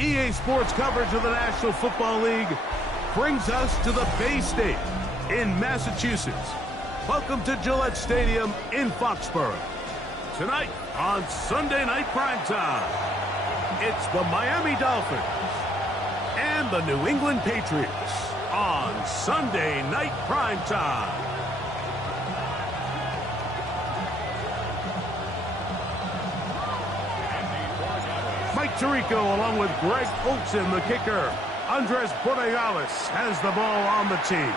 EA Sports coverage of the National Football League brings us to the Bay State in Massachusetts. Welcome to Gillette Stadium in Foxborough. Tonight on Sunday Night Primetime, it's the Miami Dolphins and the New England Patriots on Sunday Night Primetime. Mike Tirico along with Greg Olsen, the kicker. Andres Borregales has the ball on the tee.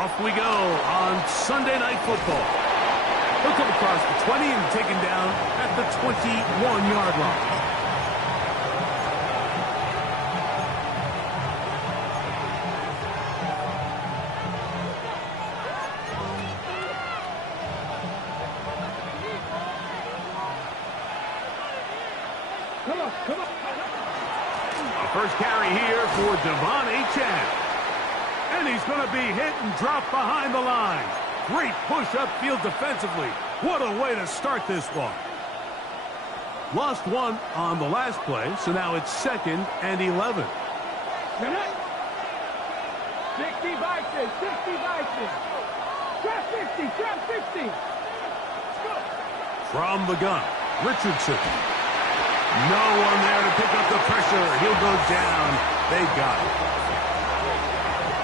Off we go on Sunday Night Football. He'll come across the 20 and taken down at the 21-yard line. First carry here for Devon Achane. And he's going to be hit and dropped behind the line. Great push upfield defensively. What a way to start this one. Lost one on the last play, so now it's 2nd and 11. 60 Vikings, 60 Vikings. Trap 60, trap 60. From the gun, Richardson. No one there to pick up the pressure. He'll go down. They got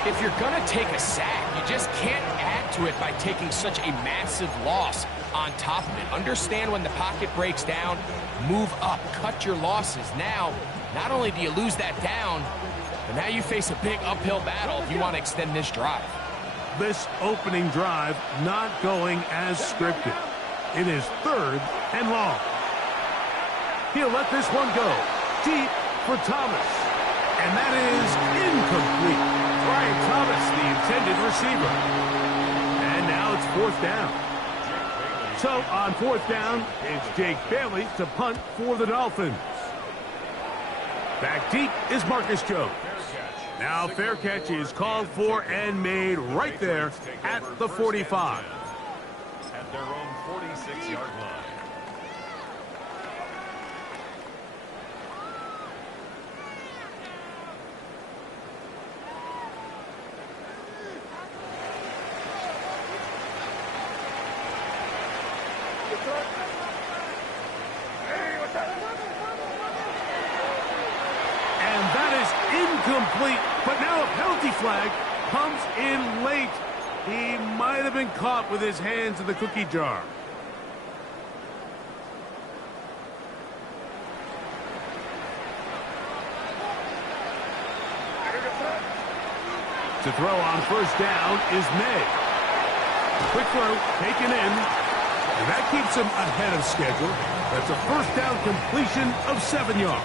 it. If you're going to take a sack, you just can't add to it by taking such a massive loss on top of it. Understand when the pocket breaks down, move up, cut your losses. Now, not only do you lose that down, but now you face a big uphill battle if you want to extend this drive. This opening drive not going as scripted. It is 3rd and long. He'll let this one go. Deep for Thomas. And that is incomplete. Brian Thomas, the intended receiver. And now it's 4th down. So on 4th down, it's Jake Bailey to punt for the Dolphins. Back deep is Marcus Jones. Now fair catch is called for and made right there at the 45. At their own 46-yard line. And that is incomplete, but now a penalty flag comes in late. He might have been caught with his hands in the cookie jar. To throw on 1st down is May. Quick throw taken in, and that keeps him ahead of schedule. That's a 1st down completion of 7 yards.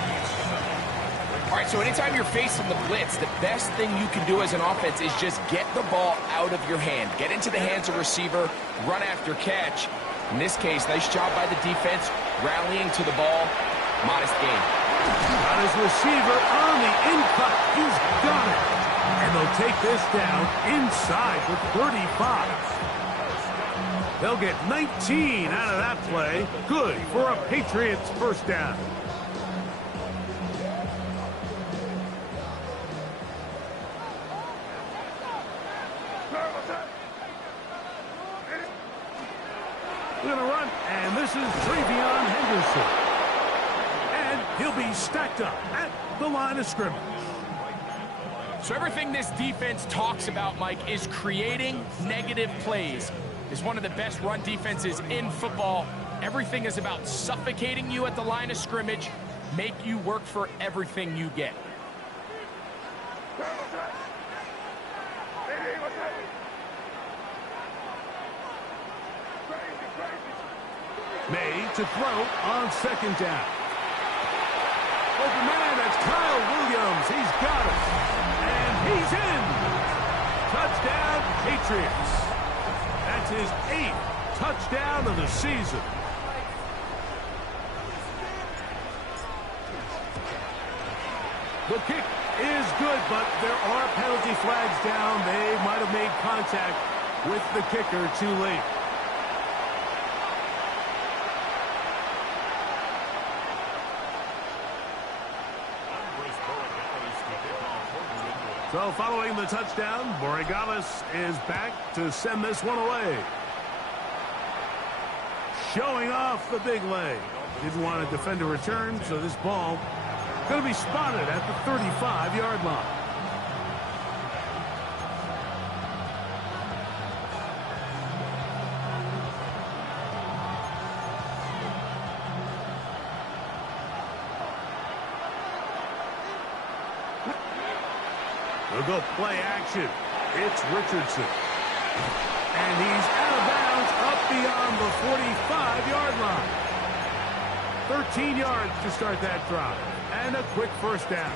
All right, so anytime you're facing the blitz, the best thing you can do as an offense is just get the ball out of your hand. Get into the hands of receiver, run after catch. In this case, nice job by the defense, rallying to the ball. Modest gain. Got his receiver on the in-cut. He's got it. And they'll take this down inside the 35. They'll get 19 out of that play. Good for a Patriots 1st down. We're going to run, and this is Travion Henderson. And he'll be stacked up at the line of scrimmage. So everything this defense talks about, Mike, is creating negative plays. Is one of the best run defenses in football. Everything is about suffocating you at the line of scrimmage, make you work for everything you get. May to throw on 2nd down. Open man, that's Kyle Williams. He's got it. And he's in. Touchdown, Patriots. That's his 8th touchdown of the season. The kick is good, but there are penalty flags down. They might have made contact with the kicker too late. So following the touchdown, Borregales is back to send this one away. Showing off the big leg. Didn't want to defend a return, so this ball going to be spotted at the 35-yard line. They'll go play action. It's Richardson. And he's out of bounds up beyond the 45-yard line. 13 yards to start that drive. And a quick first down.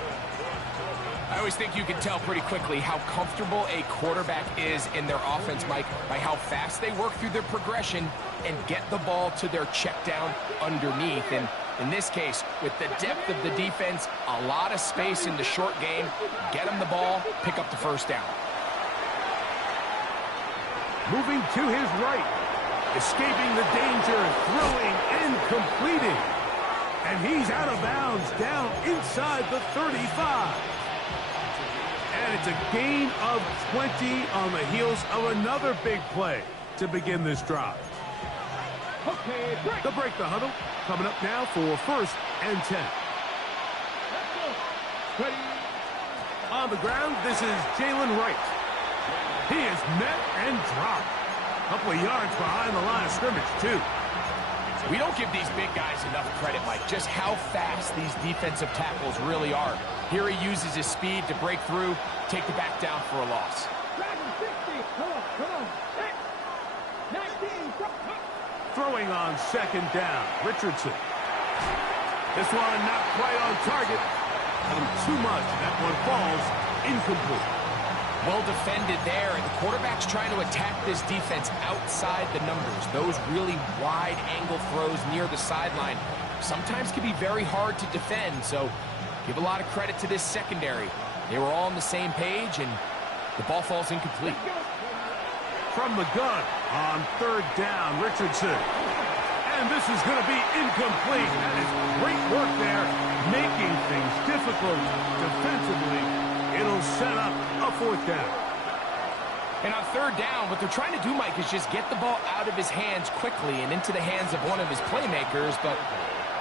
I always think you can tell pretty quickly how comfortable a quarterback is in their offense, Mike, by how fast they work through their progression and get the ball to their check down underneath. And in this case, with the depth of the defense, a lot of space in the short game, get them the ball, pick up the first down. Moving to his right, escaping the danger, throwing and completing. And he's out of bounds down inside the 35. And it's a gain of 20 on the heels of another big play to begin this drive. Okay, break. They'll break the huddle. Coming up now for 1st and 10. Ready. On the ground, this is Jalen Wright. He is met and dropped. A couple of yards behind the line of scrimmage, too. We don't give these big guys enough credit, Mike, just how fast these defensive tackles really are. Here he uses his speed to break through, take the back down for a loss. Dragon 60. Come on. 19. Throwing on 2nd down, Richardson. This one not quite on target. A little too much. That one falls incomplete. Well defended there, and the quarterback's trying to attack this defense outside the numbers. Those really wide angle throws near the sideline sometimes can be very hard to defend, so give a lot of credit to this secondary. They were all on the same page, and the ball falls incomplete. From the gun on 3rd down, Richardson. And this is going to be incomplete. That is great work there, making things difficult defensively. It'll set up a 4th down. And on 3rd down, what they're trying to do, Mike, is just get the ball out of his hands quickly and into the hands of one of his playmakers, but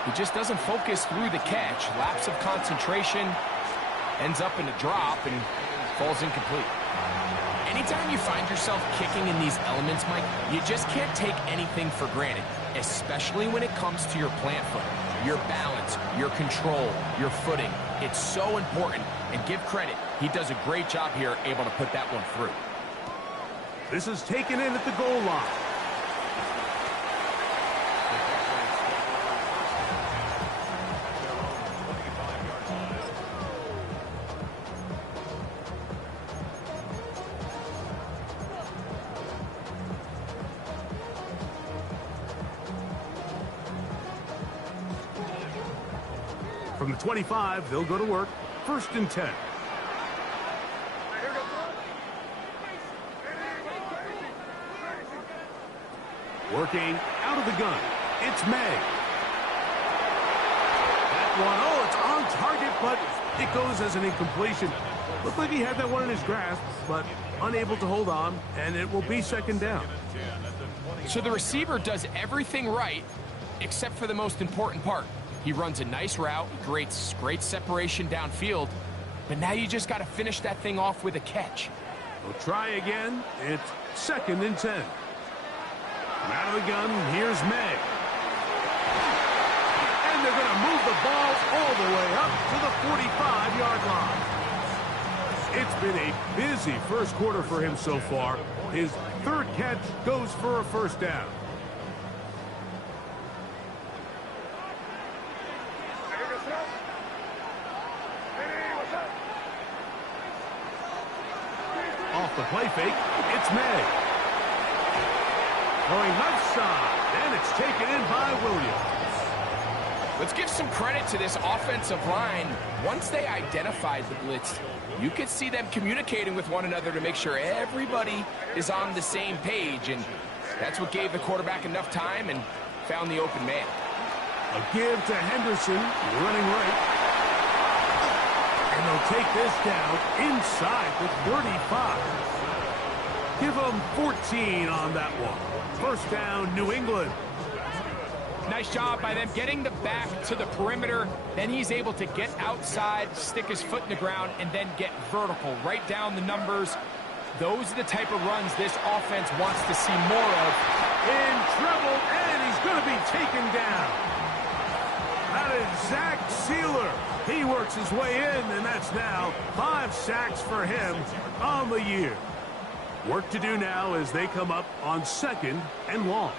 he just doesn't focus through the catch. Lapse of concentration, ends up in a drop, and falls incomplete. Anytime you find yourself kicking in these elements, Mike, you just can't take anything for granted, especially when it comes to your plant foot, your balance, your control, your footing. It's so important, and give credit. He does a great job here, able to put that one through. This is taken in at the goal line. From the 25, they'll go to work. 1st and 10. Working out of the gun. It's May. That one, it's on target, but it goes as an incompletion. Looked like he had that one in his grasp, but unable to hold on, and it will be 2nd down. So the receiver does everything right, except for the most important part. He runs a nice route, creates great separation downfield, but now you just got to finish that thing off with a catch. We'll try again. It's 2nd and 10. Out of the gun, here's May. And they're going to move the ball all the way up to the 45-yard line. It's been a busy 1st quarter for him so far. His 3rd catch goes for a 1st down. Off the play fake, it's May. Going left side, and it's taken in by Williams. Let's give some credit to this offensive line. Once they identified the blitz, you could see them communicating with one another to make sure everybody is on the same page, and that's what gave the quarterback enough time and found the open man. A give to Henderson, running right. And the They'll take this down inside the 35. Give them 14 on that one. First down, New England. Nice job by them getting the back to the perimeter. Then he's able to get outside, stick his foot in the ground, and then get vertical. Right down the numbers. Those are the type of runs this offense wants to see more of. In trouble, and he's going to be taken down. That is Zach Sealer. He works his way in, and that's now 5 sacks for him on the year. Work to do now as they come up on 2nd and long.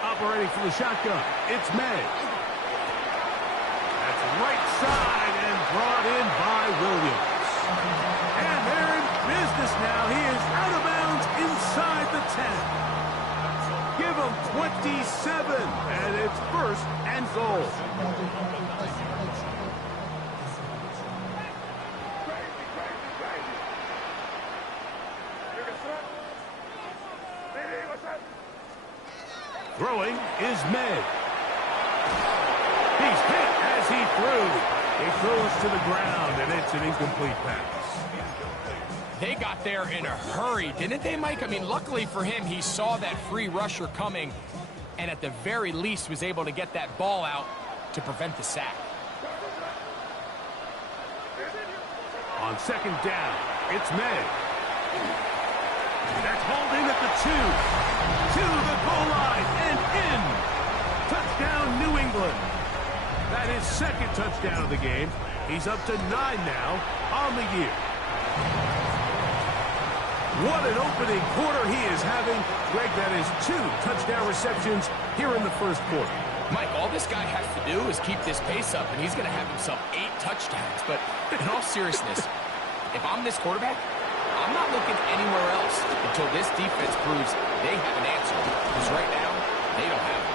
Operating for the shotgun, it's May. That's right side and brought in by Williams. And they're in business now. He is out of bounds inside the 10. Give him 27, and it's 1st and goal. Throwing is May. He's hit as he threw. It goes to the ground, and it's an incomplete pass. They got there in a hurry, didn't they, Mike? I mean, luckily for him, he saw that free rusher coming, and at the very least was able to get that ball out to prevent the sack. On 2nd down, it's May. That's hauled in at the 2. To the goal line and in. Touchdown, New England. That is 2nd touchdown of the game. He's up to 9 now on the year. What an opening quarter he is having. Greg, that is 2 touchdown receptions here in the 1st quarter. Mike, all this guy has to do is keep this pace up, and he's going to have himself 8 touchdowns. But in all seriousness, if I'm this quarterback, I'm not looking anywhere else until this defense proves they have an answer. Because right now, they don't have it.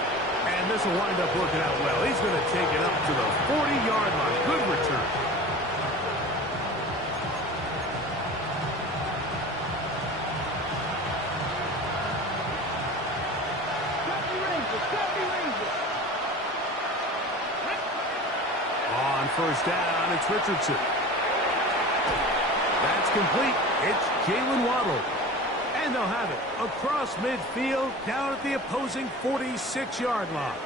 And this will wind up working out well. He's going to take it up to the 40-yard line. Good return. On 1st down, it's Richardson. That's complete. It's Jalen Waddle. And they'll have it across midfield down at the opposing 46-yard line.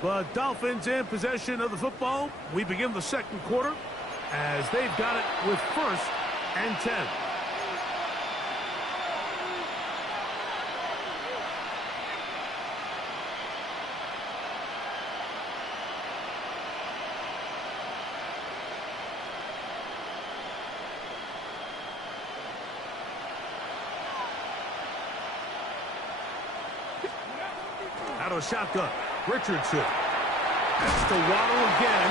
The Dolphins in possession of the football. We begin the 2nd quarter as they've got it with 1st and 10. Out of a shotgun, Richardson. That's to Waddle again.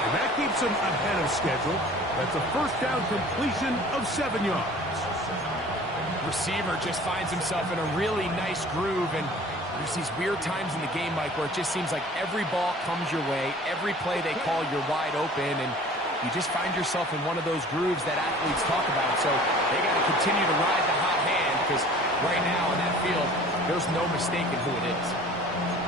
And that keeps him ahead of schedule. That's a 1st down completion of 7 yards. Receiver just finds himself in a really nice groove, and there's these weird times in the game, Mike, where it just seems like every ball comes your way, every play they call, you're wide open, and you just find yourself in one of those grooves that athletes talk about. So they got to continue to ride the hot hand, because right now in that field, there's no mistaking who it is.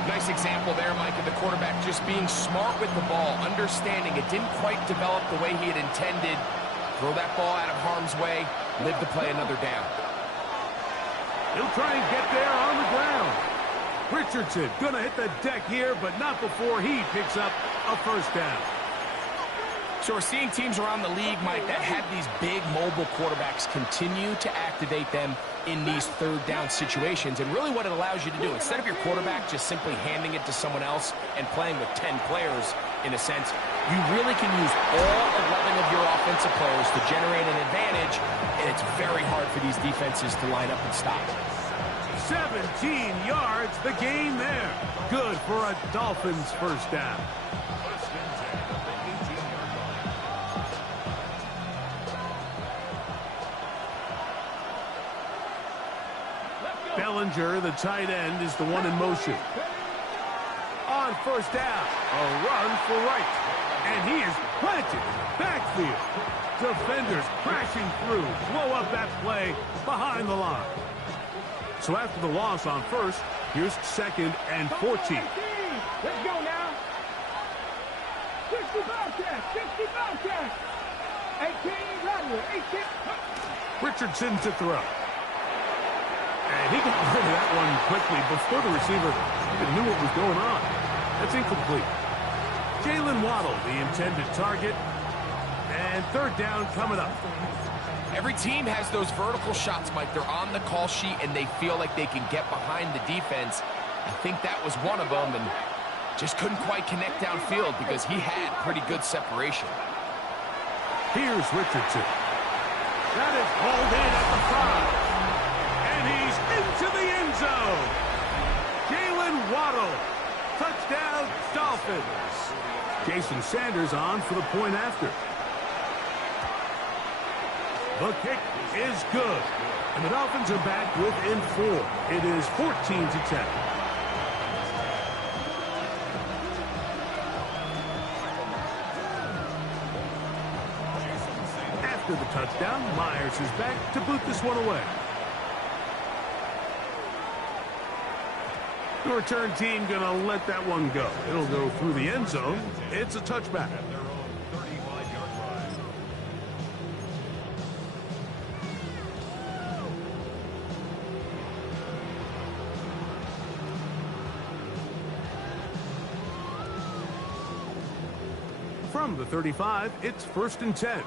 Nice example there, Mike, of the quarterback just being smart with the ball, understanding it didn't quite develop the way he had intended. Throw that ball out of harm's way, live to play another down. He'll try and get there on the ground. Richardson gonna hit the deck here, but not before he picks up a 1st down. So we're seeing teams around the league, Mike, that have these big mobile quarterbacks continue to activate them in these 3rd down situations. And really what it allows you to do, instead of your quarterback just simply handing it to someone else and playing with 10 players, in a sense, you really can use all 11 of your offensive players to generate an advantage, and it's very hard for these defenses to line up and stop. 17 yards, the gain there. Good for a Dolphins 1st down. Bellinger, the tight end, is the one in motion. On 1st down, a run for right. And he is planted. Backfield. Defenders crashing through. Blow up that play behind the line. So after the loss on 1st, here's 2nd and 14. Let's go now. Richardson to throw. And he got rid of that one quickly before the receiver even knew what was going on. That's incomplete. Jalen Waddle, the intended target. And third down coming up. Every team has those vertical shots, Mike. They're on the call sheet, and they feel like they can get behind the defense. I think that was one of them, and just couldn't quite connect downfield because he had pretty good separation. Here's Richardson. That is hauled in at the 5. And he's into the end zone. Jalen Waddle. Touchdown, Dolphins. Jason Sanders on for the point after. The kick is good. And the Dolphins are back within 4. It is 14-10. After the touchdown, Myers is back to boot this one away. The return team going to let that one go. It'll go through the end zone. It's a touchback. At their own 35-yard line. From the 35, it's 1st and 10.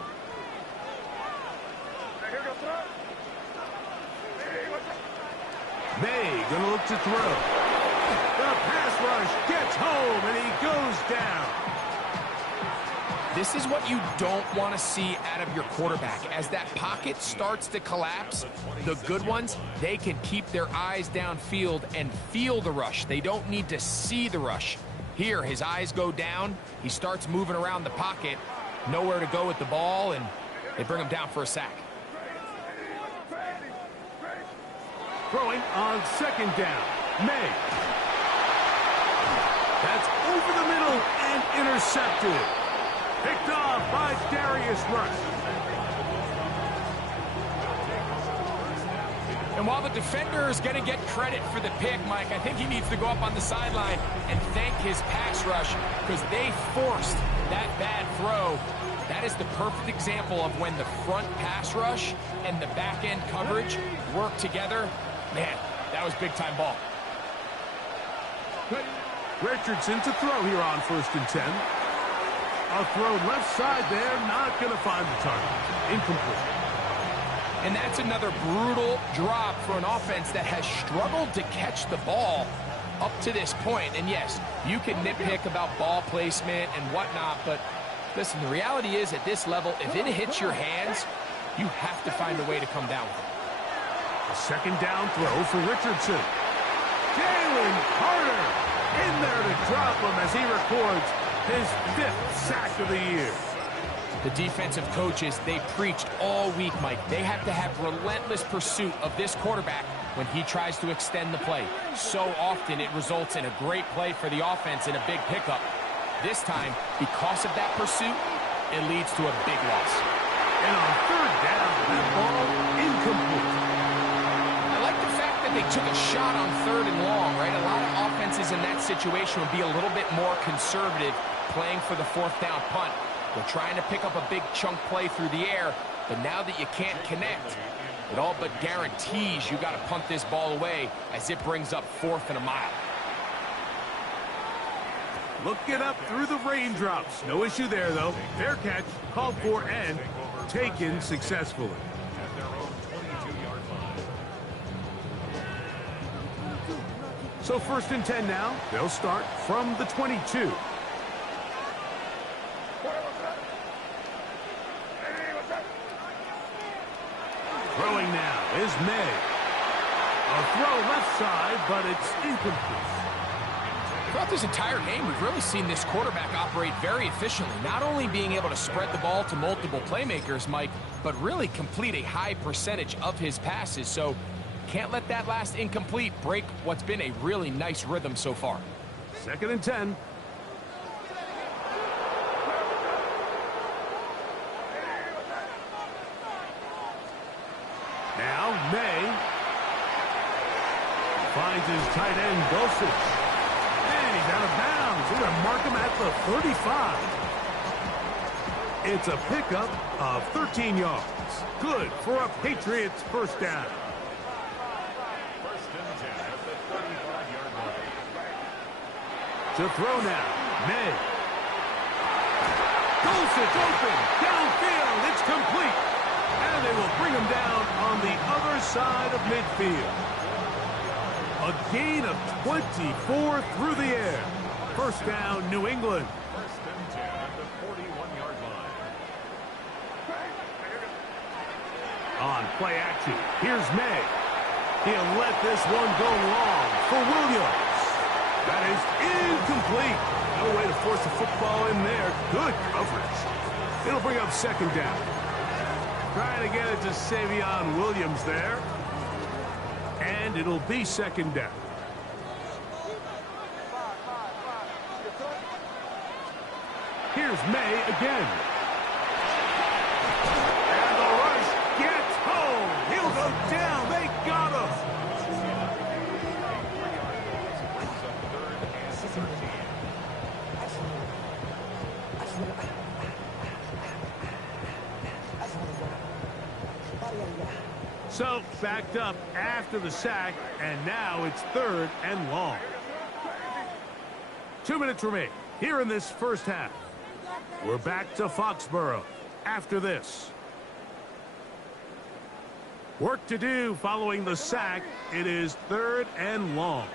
May going to look to throw. The pass rush gets home, and he goes down. This is what you don't want to see out of your quarterback. As that pocket starts to collapse, the good ones, they can keep their eyes downfield and feel the rush. They don't need to see the rush. Here, his eyes go down. He starts moving around the pocket. Nowhere to go with the ball, and they bring him down for a sack. Throwing on 2nd down. May. That's over the middle and intercepted. Picked off by Darius Rush. And while the defender is going to get credit for the pick, Mike, I think he needs to go up on the sideline and thank his pass rush because they forced that bad throw. That is the perfect example of when the front pass rush and the back end coverage work together. Man, that was big-time ball. Richardson to throw here on 1st and 10. A throw left side there, not going to find the target. Incomplete. And that's another brutal drop for an offense that has struggled to catch the ball up to this point. And yes, you can nitpick about ball placement and whatnot, but listen, the reality is at this level, if it hits your hands, you have to find a way to come down with it. A 2nd down throw for Richardson. Jalen Carter in there to drop him as he records his 5th sack of the year. The defensive coaches, they preached all week, Mike. They have to have relentless pursuit of this quarterback when he tries to extend the play. So often it results in a great play for the offense and a big pickup. This time, because of that pursuit, it leads to a big loss. And on 3rd down, that ball incomplete. I like the fact that they took a shot on 3rd and long, right? A lot of offenses in that situation would be a little bit more conservative playing for the 4th down punt. They're trying to pick up a big chunk play through the air, but now that you can't connect, it all but guarantees you got to punt this ball away as it brings up 4th and a mile. Looking up through the raindrops. No issue there, though. Fair catch, called for, and taken successfully. At their own 22-yard line. So 1st and 10 now. They'll start from the 22. Throwing now is May. A throw left side, but it's incomplete. Throughout this entire game, we've really seen this quarterback operate very efficiently, not only being able to spread the ball to multiple playmakers, Mike, but really complete a high percentage of his passes. So can't let that last incomplete break what's been a really nice rhythm so far. 2nd and 10. Now May finds his tight end, Dulcich. And he's out of bounds. They're going to mark him at the 35. It's a pickup of 13 yards. That's good for a Patriots first down. First and 10 at the 35-yard line. To throw now, May. Dulcich open, downfield, it's complete. And they will bring him down on the other side of midfield. A gain of 24 through the air. First down, New England. First and 10 at the 41-yard line. On play action, here's May. He'll let this one go long for Williams. That is incomplete. No way to force the football in there. Good coverage. It'll bring up second down. Trying to get it to Savion Williams there. And it'll be second down. Here's May again. And the rush gets home. He'll go down. They got him. Brings up third and 13. So, backed up after the sack, and now it's third and long. 2 minutes remain here in this first half. We're back to Foxborough after this. Work to do following the sack. It is third and long.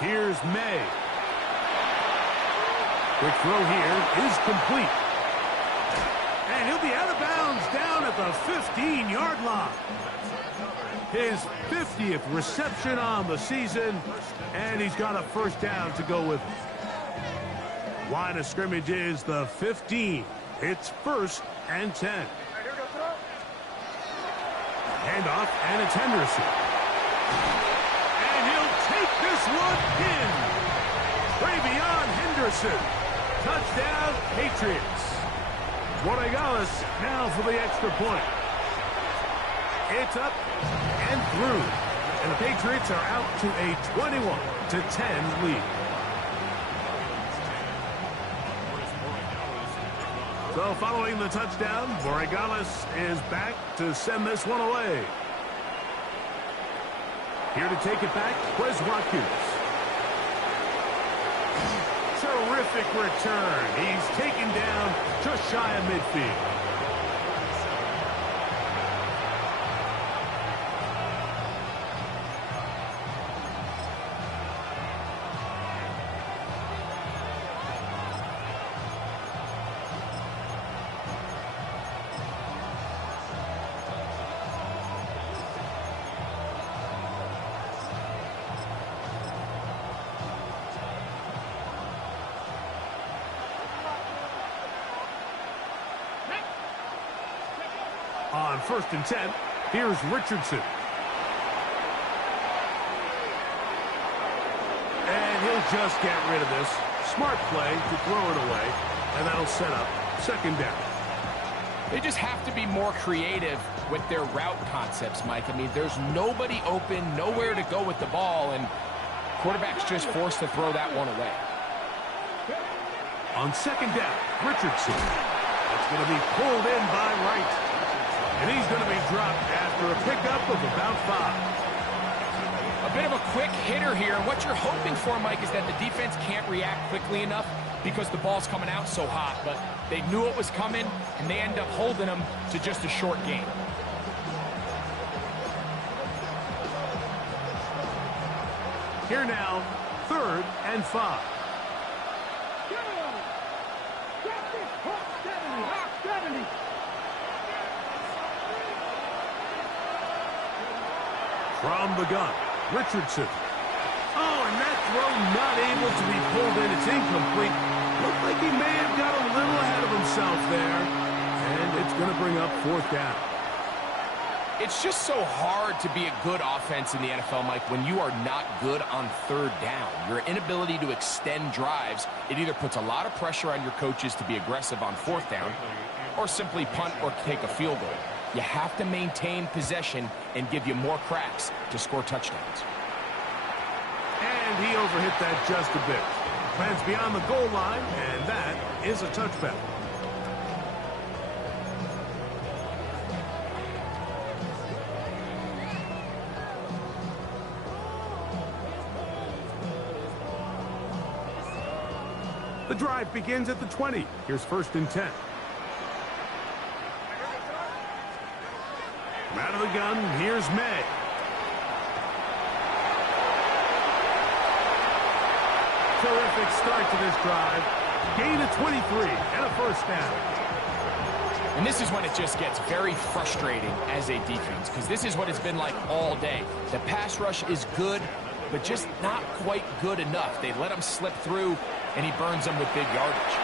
Here's May. Quick throw here is complete. And he'll be out of bounds down at the 15-yard line. His 50th reception on the season, and he's got a first down to go with it. Line of scrimmage is the 15. It's first and 10. Handoff, and it's Henderson. And he'll take this one in. Travion Henderson. Touchdown, Patriots. Borregales now for the extra point. It's up and through. And the Patriots are out to a 21-10 lead. So following the touchdown, Borregales is back to send this one away. Here to take it back, Wes Watkins. Terrific return. He's taken down just shy of midfield. On first and 10, here's Richardson. And he'll just get rid of this. Smart play to throw it away, and that'll set up second down. They just have to be more creative with their route concepts, Mike. I mean, there's nobody open, nowhere to go with the ball, and quarterback's just forced to throw that one away. On second down, Richardson. That's going to be pulled in by Wright. And he's going to be dropped after a pickup of about 5. A bit of a quick hitter here. And what you're hoping for, Mike, is that the defense can't react quickly enough because the ball's coming out so hot. But they knew it was coming, and they end up holding them to just a short gain. Here now, third and 5. From the gun, Richardson. Oh, and that throw not able to be pulled in. It's incomplete. Looked like he may have got a little ahead of himself there. And it's going to bring up fourth down. It's just so hard to be a good offense in the NFL, Mike, when you are not good on third down. Your inability to extend drives, it either puts a lot of pressure on your coaches to be aggressive on fourth down, or simply punt or take a field goal. You have to maintain possession and give you more cracks to score touchdowns. And he overhit that just a bit. Lands beyond the goal line, and that is a touchback. The drive begins at the 20. Here's 1st and 10. From out of the gun, here's May. Terrific start to this drive. Gain of 23 and a 1st down. And this is when it just gets very frustrating as a defense, because this is what it's been like all day. The pass rush is good, but just not quite good enough. They let him slip through, and he burns them with big yardage.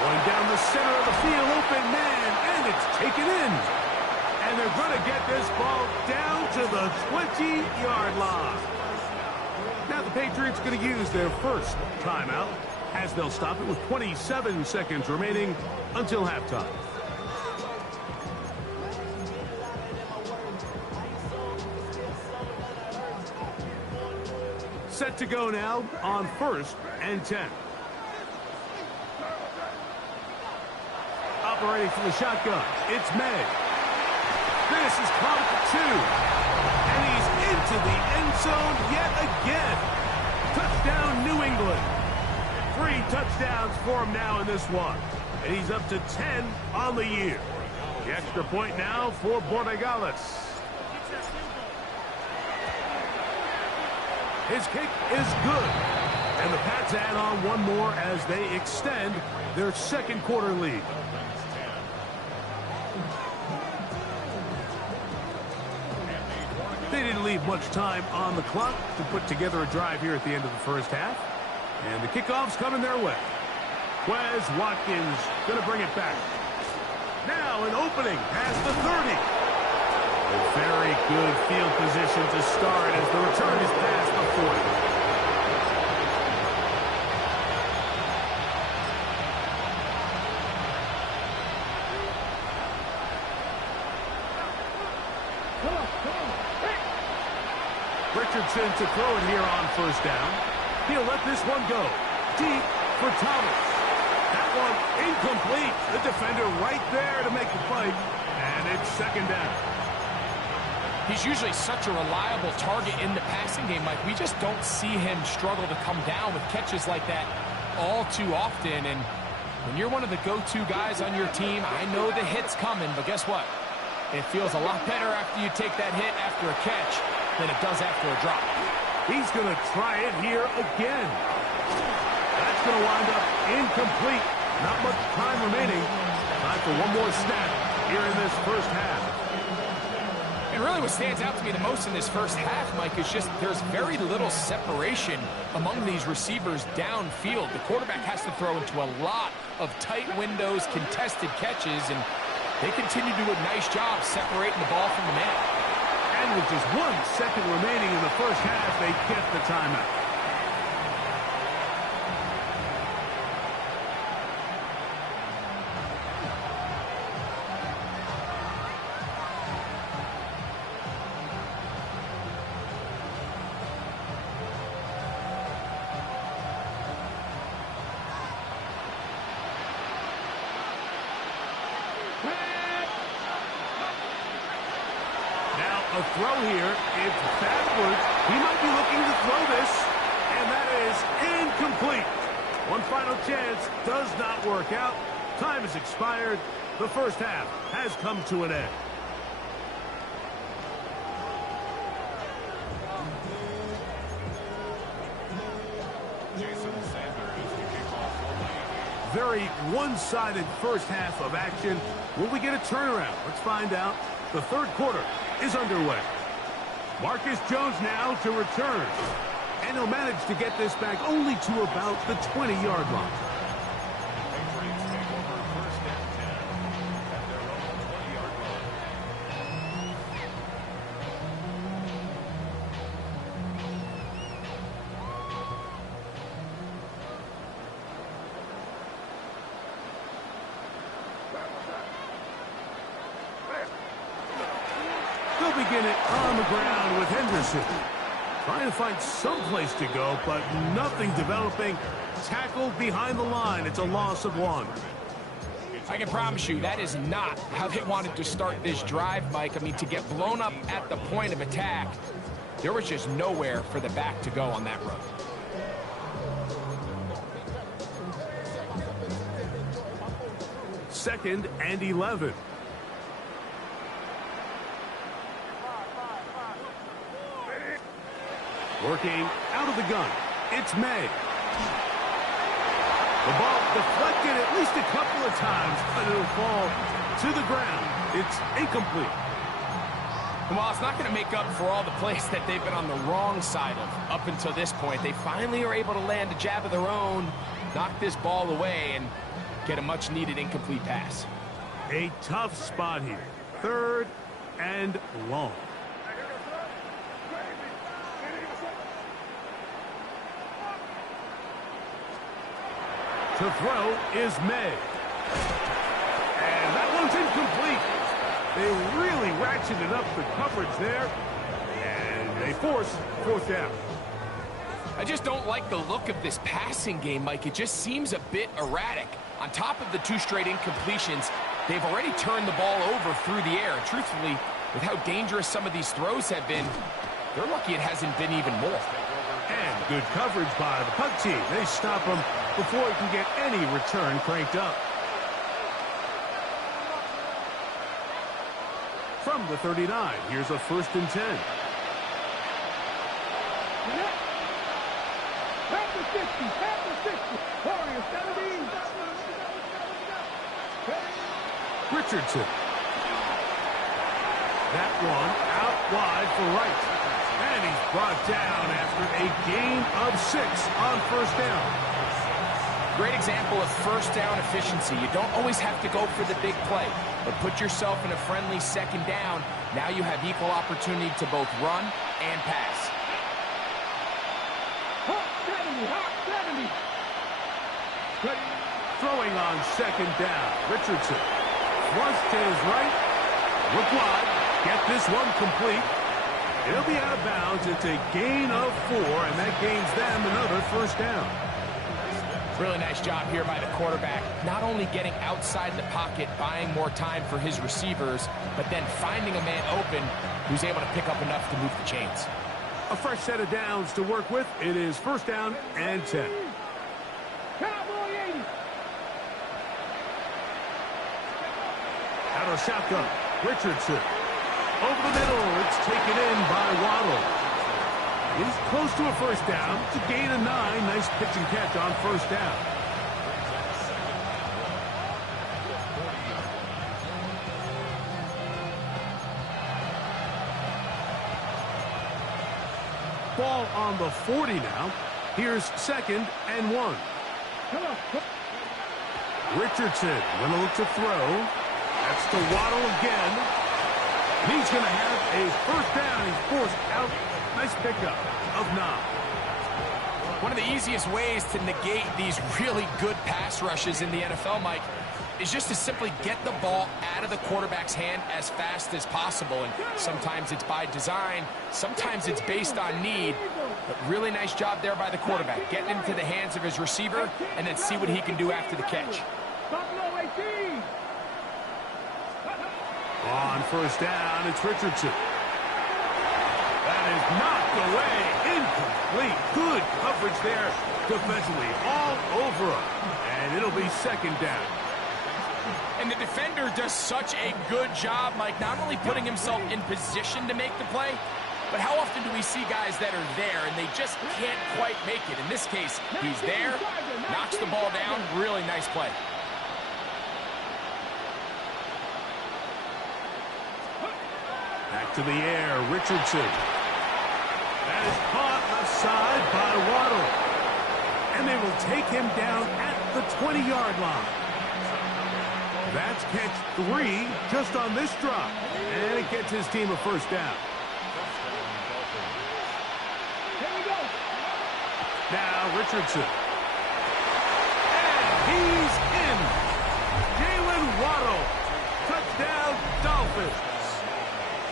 Going down the center of the field, open man, and it's taken in. And they're going to get this ball down to the 20-yard line. Now the Patriots going to use their first timeout, as they'll stop it with 27 seconds remaining until halftime. Set to go now on 1st and 10. Operating from the shotgun, it's May. This is caught for 2. And he's into the end zone yet again. Touchdown, New England. 3 touchdowns for him now in this one. And he's up to 10 on the year. The extra point now for Borregales. His kick is good. And the Pats add on one more as they extend their 2nd quarter lead. They didn't leave much time on the clock to put together a drive here at the end of the 1st half. And the kickoff's coming their way. Wes Watkins going to bring it back. Now an opening past the 30. A very good field position to start as the return is past the 40. Richardson to throw it here on 1st down. He'll let this one go. Deep for Thomas. That one incomplete. The defender right there to make the fight. And it's 2nd down. He's usually such a reliable target in the passing game, Mike. We just don't see him struggle to come down with catches like that all too often. And when you're one of the go-to guys on your team, I know the hit's coming, but guess what? It feels a lot better after you take that hit after a catch than it does after a drop. He's going to try it here again. That's going to wind up incomplete. Not much time remaining. Time for one more snap here in this 1st half. And really what stands out to me the most in this 1st half, Mike, is just there's very little separation among these receivers downfield. The quarterback has to throw into a lot of tight windows, contested catches, and they continue to do a nice job separating the ball from the man. And with just 1 second remaining in the 1st half, they get the timeout. A throw here. It's backwards. He might be looking to throw this. And that is incomplete. One final chance does not work out. Time has expired. The 1st half has come to an end. Very one-sided 1st half of action. Will we get a turnaround? Let's find out. The 3rd quarter is underway. Marcus Jones now to return. And he'll manage to get this back only to about the 20-yard line. begin it on the ground with Henderson. Trying to find some place to go, but nothing developing. Tackled behind the line. It's a loss of 1. I can promise you that is not how they wanted to start this drive, Mike. I mean, to get blown up at the point of attack, there was just nowhere for the back to go on that run. Second and 11. Working out of the gun. It's May. The ball deflected at least a couple of times, but it'll fall to the ground. It's incomplete. Well, it's not going to make up for all the plays that they've been on the wrong side of up until this point. They finally are able to land a jab of their own, knock this ball away, and get a much-needed incomplete pass. A tough spot here. Third and long. To throw is May. And that one's incomplete. They really ratcheted up the coverage there. And they force 4th down. I just don't like the look of this passing game, Mike. It just seems a bit erratic. On top of the 2 straight incompletions, they've already turned the ball over through the air. And truthfully, with how dangerous some of these throws have been, they're lucky it hasn't been even more. And good coverage by the punt team. They stop him before he can get any return cranked up. From the 39, here's a 1st and 10. At the 50, Warriors 17. Richardson. That one out wide for Wright. And he's brought down after a gain of 6 on 1st down. Great example of 1st down efficiency. You don't always have to go for the big play, but put yourself in a friendly 2nd down. Now you have equal opportunity to both run and pass. Hot 70. Throwing on 2nd down. Richardson. Flushed to his right. Look wide. Get this one complete. It'll be out of bounds. It's a gain of 4, and that gains them another 1st down. Really nice job here by the quarterback, not only getting outside the pocket, buying more time for his receivers, but then finding a man open who's able to pick up enough to move the chains. A fresh set of downs to work with. It is 1st down and 10. Cowboy 80. Out of shotgun. Richardson. Over the middle. It's taken in by Waddle. He's close to a 1st down. It's a gain of 9. Nice pitch and catch on 1st down. Ball on the 40 now. Here's 2nd and 1. Richardson going to look to throw. That's to Waddle again. He's going to have a 1st down. He's forced out. Nice pickup of 9. One of the easiest ways to negate these really good pass rushes in the NFL, Mike, is just to simply get the ball out of the quarterback's hand as fast as possible. And sometimes it's by design, sometimes it's based on need. But really nice job there by the quarterback, getting into the hands of his receiver and then see what he can do after the catch. On 1st down, it's Richardson. That is knocked away. Incomplete. Good coverage there defensively. All over him. And it'll be 2nd down. And the defender does such a good job, Mike, not only putting himself in position to make the play, but how often do we see guys that are there and they just can't quite make it? In this case, he's there, knocks the ball down. Really nice play. Back to the air, Richardson. That is caught aside by Waddle. And they will take him down at the 20-yard line. That's catch 3 just on this drop. And it gets his team a 1st down. Here we go. Now Richardson. And he's in. Jalen Waddle. Touchdown, Dolphins.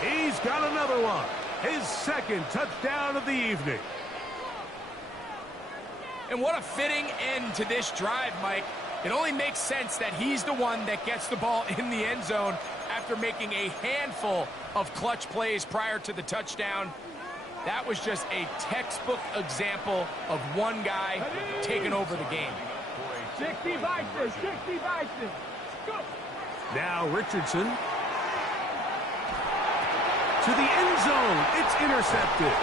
He's got another one. His second touchdown of the evening. And what a fitting end to this drive, Mike. It only makes sense that he's the one that gets the ball in the end zone after making a handful of clutch plays prior to the touchdown. That was just a textbook example of one guy taking over the game. 60 Vikings, 60 Vikings. Go. Now Richardson. To the end zone. It's intercepted.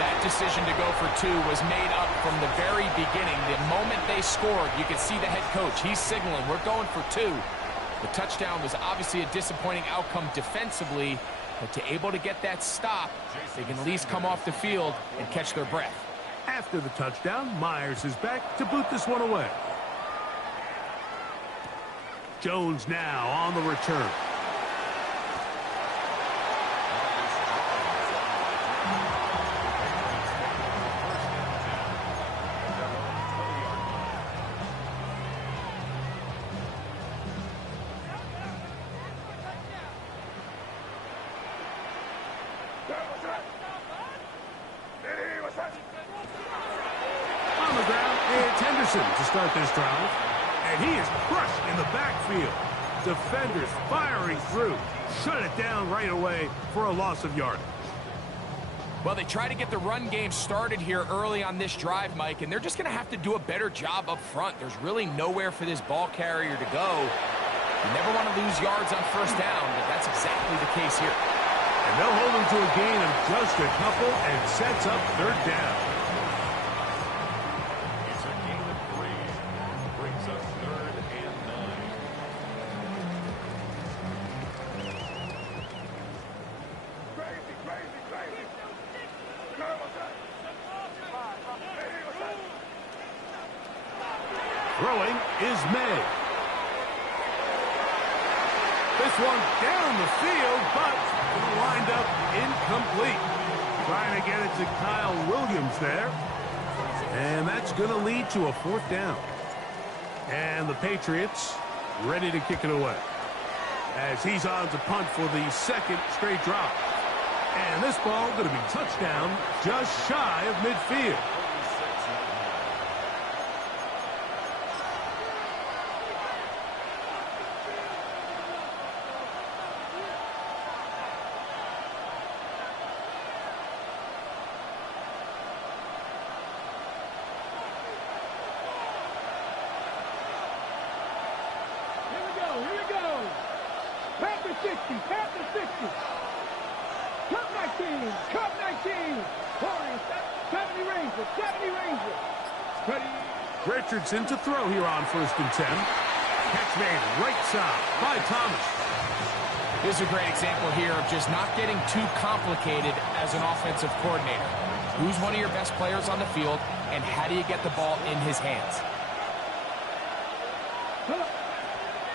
That decision to go for two was made up from the very beginning. The moment they scored, you could see the head coach. He's signaling, we're going for two. The touchdown was obviously a disappointing outcome defensively, but to able to get that stop, they can at least come off the field and catch their breath. After the touchdown, Myers is back to boot this one away. Jones now on the return. On the ground, it's Henderson to start this drive. And he is crushed in the backfield. Defenders firing through. Shut it down right away for a loss of yardage. Well, they try to get the run game started here early on this drive, Mike, and they're just going to have to do a better job up front. There's really nowhere for this ball carrier to go. You never want to lose yards on first down, but that's exactly the case here. And they'll hold him to a gain of just a couple and sets up third down. It's a gain of 3. Brings up 3rd and 9. Crazy, crazy, crazy. Throwing is May. This one down the field, but it'll wind up incomplete. Trying to get it to Kyle Williams there. And that's going to lead to a 4th down. And the Patriots ready to kick it away, as he's on to punt for the second straight drop. And this ball going to be touchdown just shy of midfield. Here we go. Panther 60, Panther 60. Cup 19, Cup 19. Warriors, 70 Rangers, 70 Rangers. Ready. Richardson to throw here on 1st and 10. Catch made right side by Thomas. This is a great example here of just not getting too complicated as an offensive coordinator. Who's one of your best players on the field, and how do you get the ball in his hands? A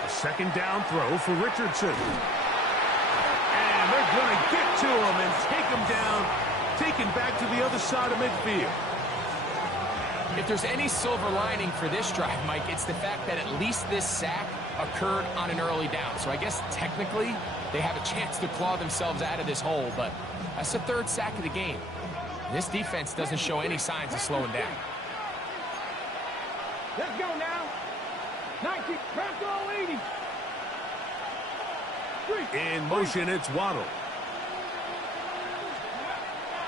2nd down throw for Richardson. And they're going to get to him and take him down, taken back to the other side of midfield. If there's any silver lining for this drive, Mike, it's the fact that at least this sack occurred on an early down. So I guess technically they have a chance to claw themselves out of this hole, but that's the 3rd sack of the game. This defense doesn't show any signs of slowing down. Let's go now. 19, press all 80. In motion, it's Waddle.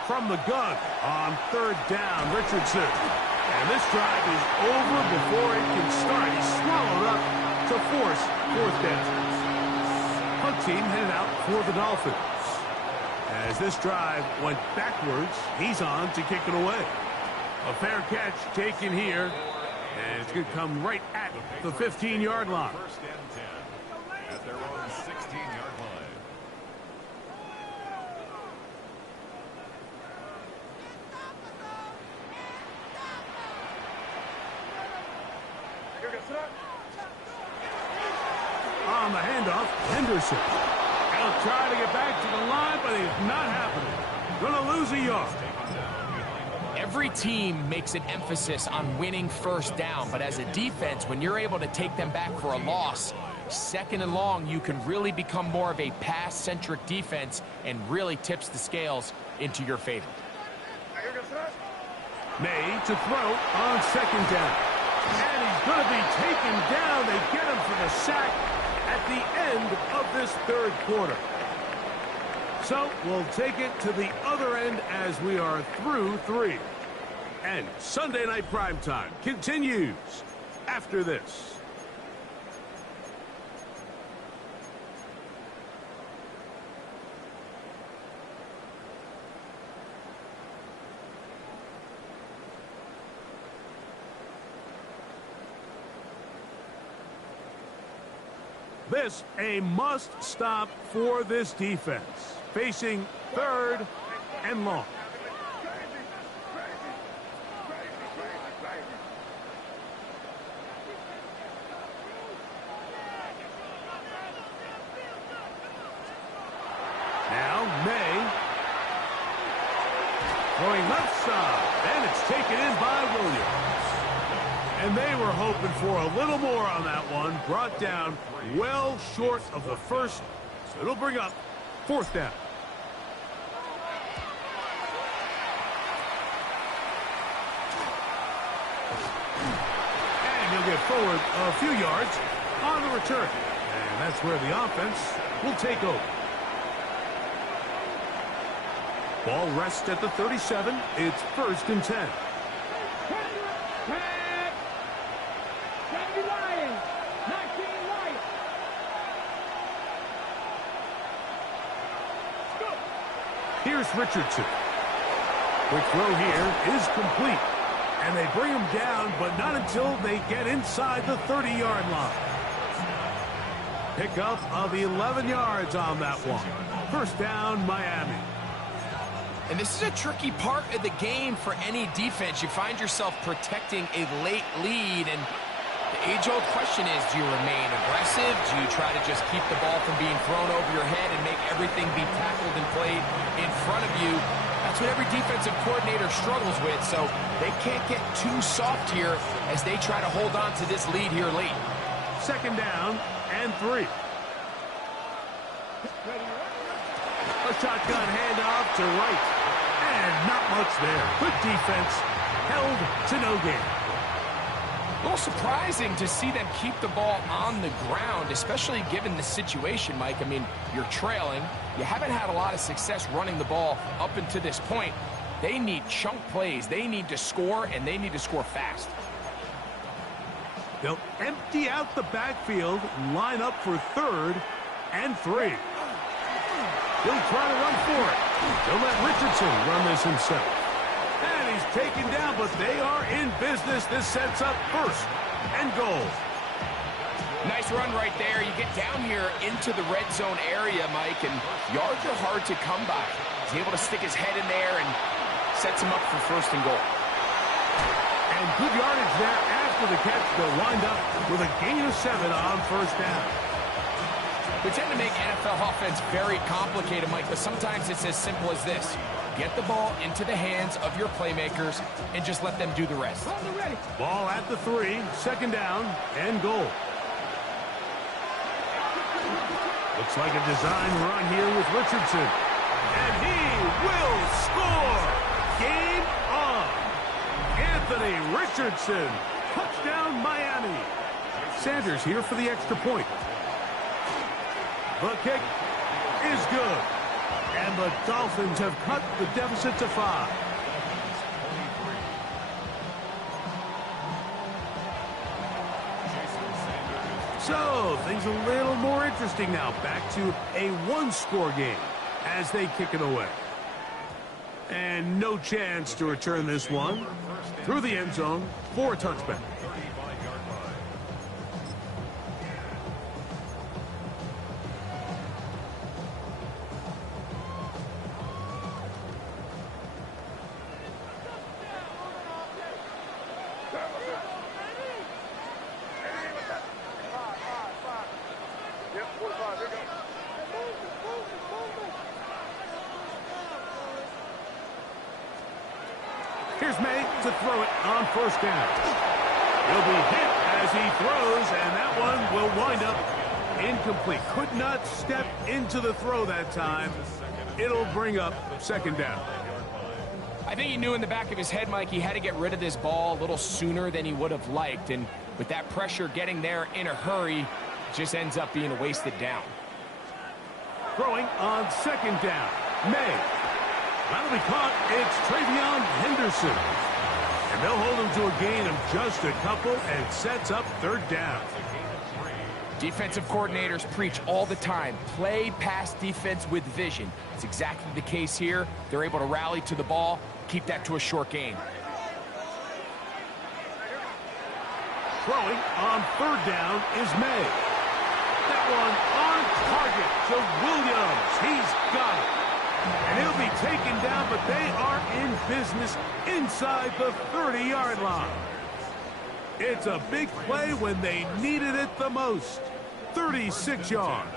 From the gun on 3rd down, Richardson. And this drive is over before it can start. He's swallowed up to force 4th down. Punt team headed out for the Dolphins. As this drive went backwards, he's on to kick it away. A fair catch taken here. And it's going to come right at the 15-yard line. 1st and 10 at their own 16-yard line. On the handoff, Henderson. He'll try to get back to the line, but it's not happening. Going to lose a yard. Every team makes an emphasis on winning 1st down, but as a defense, when you're able to take them back for a loss, Second and long, you can really become more of a pass-centric defense and really tips the scales into your favor. May to throw on second down. And he's going to be taken down. They get him for the sack at the end of this third quarter. So we'll take it to the other end as we are through 3. And Sunday Night Primetime continues after this. This a must-stop for this defense, facing third and long. Now May throwing left side, and it's taken in by Williams. And they were hoping for a little more on that one. Brought down well short of the first. So it'll bring up fourth down. And he'll get forward a few yards on the return. And that's where the offense will take over. Ball rests at the 37. It's 1st and 10. Here's Richardson. Quick throw here is complete. And they bring him down, but not until they get inside the 30-yard line. Pickup of 11 yards on that one. First down, Miami. And this is a tricky part of the game for any defense. You find yourself protecting a late lead, and the age-old question is, do you remain aggressive? Do you try to just keep the ball from being thrown over your head and make everything be tackled and played in front of you? That's what every defensive coordinator struggles with, so they can't get too soft here as they try to hold on to this lead here late. Second down and 3. A shotgun handoff to right. And not much there. Good defense. Held to no gain. A little surprising to see them keep the ball on the ground, especially given the situation, Mike. I mean, you're trailing. You haven't had a lot of success running the ball up until this point. They need chunk plays. They need to score, and they need to score fast. They'll empty out the backfield, line up for 3rd and 3. He'll try to run for it. They'll let Richardson run this himself. And he's taken down, but they are in business. This sets up 1st and goal. Nice run right there. You get down here into the red zone area, Mike, and yards are hard to come by. He's able to stick his head in there and sets him up for 1st and goal. And good yardage there after the catch. They'll wind up with a gain of 7 on 1st down. We tend to make NFL offense very complicated, Mike, but sometimes it's as simple as this. Get the ball into the hands of your playmakers and just let them do the rest. Ball at the 3, 2nd down and goal. Looks like a design run here with Richardson. And he will score! Game on! Anthony Richardson. Touchdown, Miami. Sanders here for the extra point. The kick is good. And the Dolphins have cut the deficit to 5. So, things a little more interesting now. Back to a 1-score game as they kick it away. And no chance to return this one through the end zone for a touchback. Here's May to throw it on 1st down. He'll be hit as he throws, and that one will wind up Incomplete. Could not step into the throw that time. It'll bring up second down. I think he knew in the back of his head, Mike, he had to get rid of this ball a little sooner than he would have liked. And with that pressure getting there in a hurry, it just ends up being a wasted down. Throwing on second down. May. That'll be caught. It's Travion Henderson. And they'll hold him to a gain of just a couple and sets up third down. Defensive coordinators preach all the time, play pass defense with vision. It's exactly the case here. They're able to rally to the ball, keep that to a short gain. Throwing on third down is May. That one on target to Williams. He's got it. And he'll be taken down, but they are in business inside the 30-yard line. It's a big play when they needed it the most. 36 yards.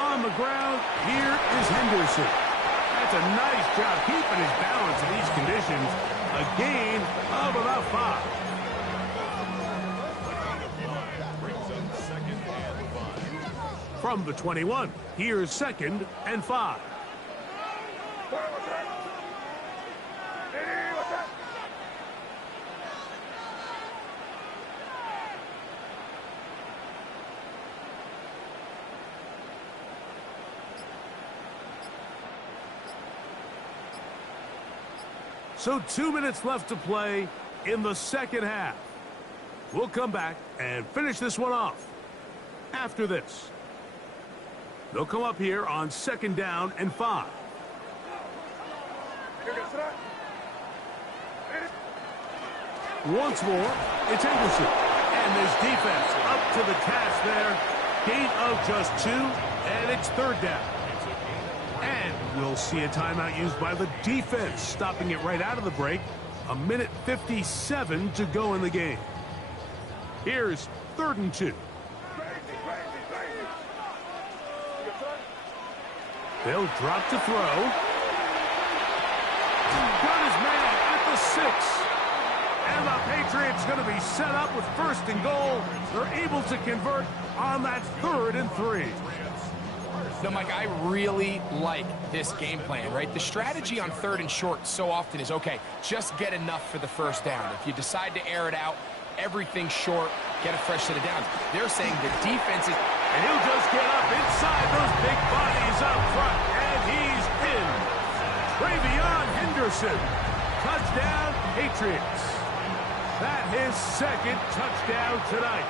On the ground, here is Henderson. That's a nice job keeping his balance in these conditions. A gain of about 5. From the 21, here's second and 5. So 2 minutes left to play in the second half. We'll come back and finish this one off after this. They'll come up here on second down and 5. Once more, it's Henderson. And this defense up to the task there. Gain of just 2, and it's third down. And we'll see a timeout used by the defense, stopping it right out of the break. 1:57 to go in the game. Here's 3rd and 2. They'll drop to throw. Got his man at the 6. And the Patriots going to be set up with 1st and goal. They're able to convert on that 3rd and 3. No, Mike, I really like this game plan, right? The strategy on 3rd and short so often is, okay, just get enough for the first down. If you decide to air it out, everything short, get a fresh set of downs. They're saying the defense is... And he'll just get up inside those big bodies up front. And he's in. Travion Henderson. Touchdown, Patriots. That his 2nd touchdown tonight.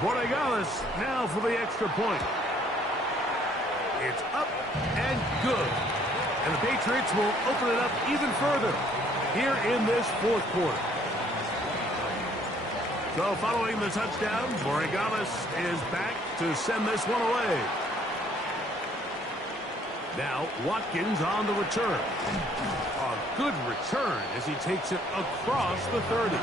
Borregales now for the extra point. It's up and good. And the Patriots will open it up even further here in this 4th quarter. So following the touchdown, Borregales is back to send this one away. Now Watkins on the return. A good return as he takes it across the 30.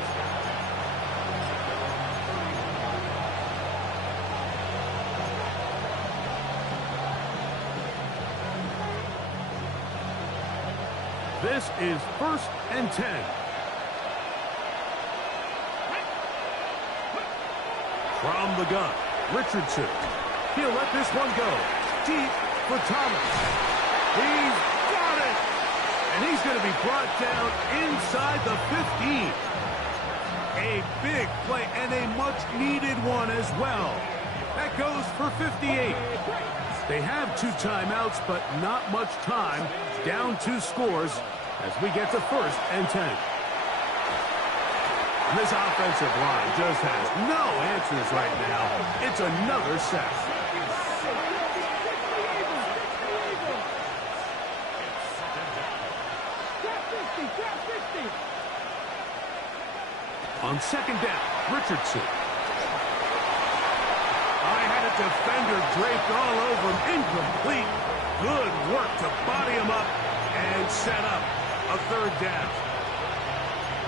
This is 1st and 10. From the gun, Richardson. He'll let this one go. Deep for Thomas. He's got it! And he's going to be brought down inside the 15. A big play and a much-needed one as well. That goes for 58. They have 2 timeouts, but not much time. Down 2 scores as we get to 1st and 10. And this offensive line just has no answers right now. It's another sack. On 2nd down, Richardson. I had a defender draped all over him. Incomplete. Good work to body him up and set up a 3rd down.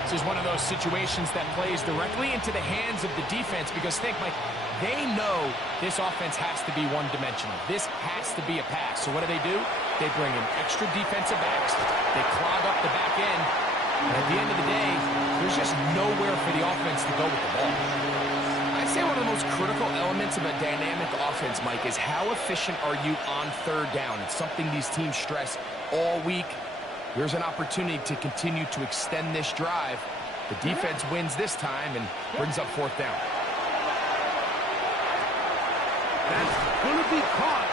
This is one of those situations that plays directly into the hands of the defense because, think, Mike, they know this offense has to be one-dimensional. This has to be a pass. So what do? They bring in extra defensive backs. They clog up the back end, And at the end of the day, there's just nowhere for the offense to go with the ball. I'd say one of the most critical elements of a dynamic offense, Mike, is how efficient are you on third down. It's something these teams stress all week. Here's an opportunity to continue to extend this drive. The defense wins this time and brings up fourth down. That's going to be caught.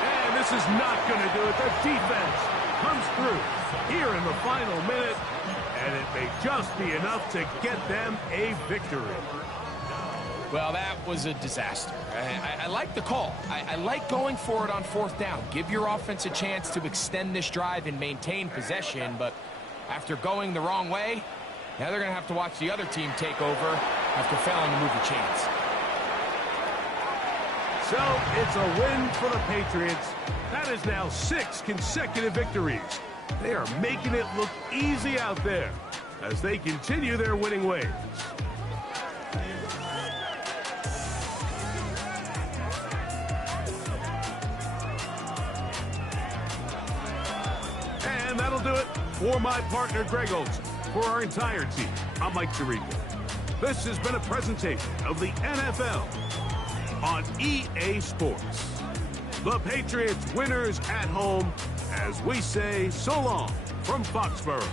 And this is not going to do it. The defense comes through here in the final minute, and it may just be enough to get them a victory. Well, that was a disaster. I like the call. I like going for it on fourth down. Give your offense a chance to extend this drive and maintain possession, but after going the wrong way, now they're going to have to watch the other team take over after failing to move the chains. So it's a win for the Patriots. That is now 6 consecutive victories. They are making it look easy out there as they continue their winning ways. And that'll do it for my partner, Greg Olson. For our entire team, I'm Mike Tirico. This has been a presentation of the NFL on EA Sports. The Patriots winners at home as we say so long from Foxborough.